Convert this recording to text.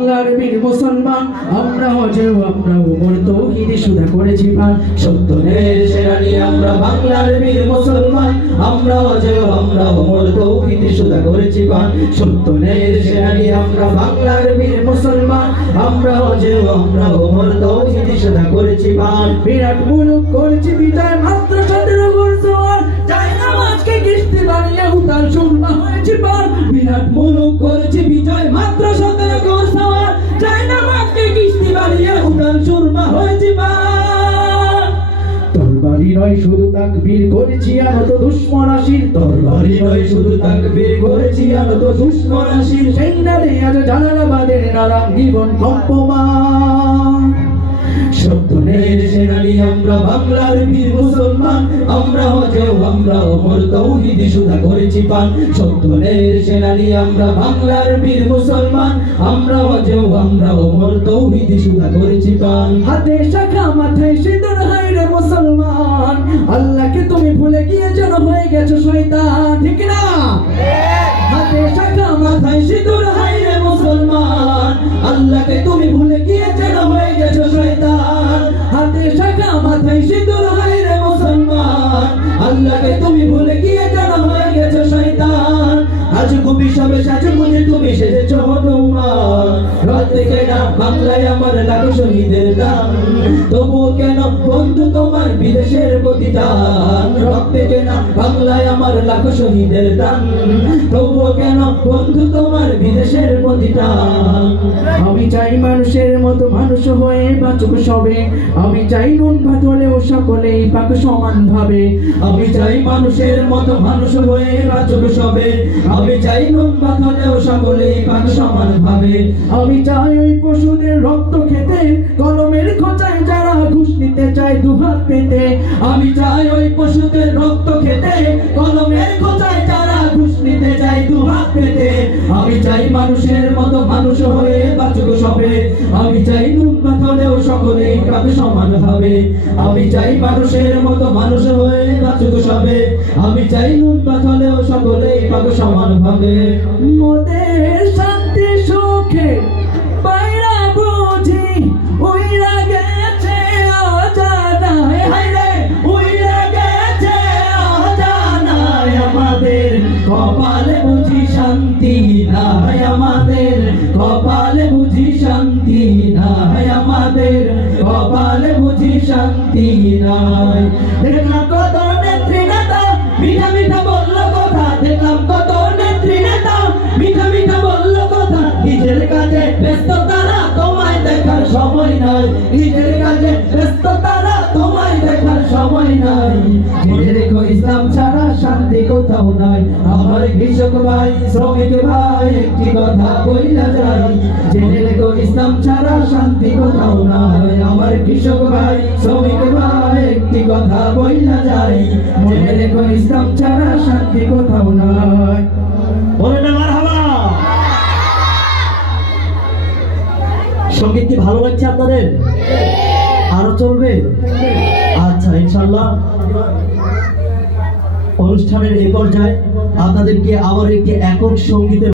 বাংলার বীর মুসলমান আমরা হজেও আমরা উমর তৌহিদি সুধা করেছি পান সত্তরের সেনানি আমরা বাংলার বীর মুসলমান আমরা হজেও আমরা উমর তৌহিদি সুধা করেছি পান সত্তরের সেনানি আমরা বাংলার বীর মুসলমান আমরা হজেও আমরা উমর তৌহিদি সুধা করেছি পান বিরাট মুলুক করেছি বিজয় মাত্র সতেরো না আজকে কিস্তি বানিয়ে উতাল সুরমা হয়েছে পার বিরাট মুলুক করেছি বিজয় মাত্র তরবারি নয় শুধু তাকবীর করেছি আনত দুশ্মন আসির তরবারি নয় শুধু তাকবীর করেছি আনত দুশ্মন আসির সেই নারে আজ জালালাবাদের নারাং জীবন কম্পমান সত্যনের সেনানি আমরা বাংলার বীর মুসলমান। আমরা হজেও আমরা অমর তৌহিদি সুধা করেছি পান। সত্যনের সেনানি আমরা বাংলার বীর মুসলমান। আমরা হজেও আমরা অমর তৌহিদি সুধা করেছি পান। হাতে শাখা মাথায় সিঁদুর হাই রে মুসলমান। আল্লাহকে তুমি ভুলে গিয়ে যেন হয়ে গেছো শয়তান। ঠিক না? হাতে শাখা মাথায় সিঁদুর হাই রে মুসলমান। আল্লাহকে তুমি ভুলে তুমি ভুলে গিয়ে কেন হয়ে গেছো, শয়তান? আজ কবি সবে সাজু মনে তুমি সেজেছ হনুমান। রাত থেকে না বাংলায় আমার লাগে শহীদের দান তবুও কেন বন্ধু তোমার বিদেশের প্রতিদান? রক্তে কেনা বাংলায় আমার লাখো শহীদের দান তবুও কেন বন্ধু তোমার বিদেশের প্রতিদান? আমি চাই মানুষের মতো মানুষ হয়ে বাঁচুক সবে। আমি চাই নুন ভাত হলেও সকলেই পাক সমান ভাবে। আমি চাই মানুষের মতো মানুষ হয়ে বাঁচুক সবে। আমি চাই নুন ভাত হলেও সকলেই পাক সমান ভাবে। আমি চাই ওই পশুদের রক্ত খেতে কলমের খোঁচায় যারা ঘুষ নিতে চায় দুহাত পেতে। আমি চাই ওই পশুদের রক্ত খেতে কলমের খোঁচায় যারা ঘুষ নিতে চায় দুহাত পেতে। আমি চাই মানুষের মতো মানুষ হয়ে সবে আমি চাই নুন পাথরেও সকলেই পাবে সমান হবে। আমি চাই মানুষের মতো মানুষ হয়ে বাঁচুক সবে। আমি চাই নুন পাথরেও সকলেই পাবে সমান ভাবে মোদের শান্তি, সুখে বুঝি কপালে বুঝি শান্তি নাই আমাদের কপালে নাই আমাদের কপালে বুঝি শান্তি নাই। দেখলাম কত নেত্রী নেতা, মিঠা মিঠা বলল কথা। দেখলাম কত নেত্রী নেতা, মিঠা মিঠা বলল কথা। নিজের কাজে ব্যস্ত তারা তোমায় দেখার সময় নাই। নিজের কাজে ব্যস্ত তারা তোমায় দেখার সময় নাই। রেখো ইসলাম ছাড়া শান্তি কোথাও নাই। আমার কৃষক ভাই, শ্রমিক ভাই, একটি কথা বইলা যাই। জেনে ইসলাম ছাড়া শান্তি কোথাও নাই। আমার কৃষক ভাই, শ্রমিক ভাই, একটি কথা বইলা যাই জেনে রেখো ইসলাম ছাড়া শান্তি কোথাও নাই। মারহাবা। সংগীত কি ভালো লাগছে আপনাদের? আরও চলবে? আচ্ছা ইনশাল্লাহ। অনুষ্ঠানের এই পর্যায়ে আপনাদেরকে আবার একটি একক সঙ্গীতের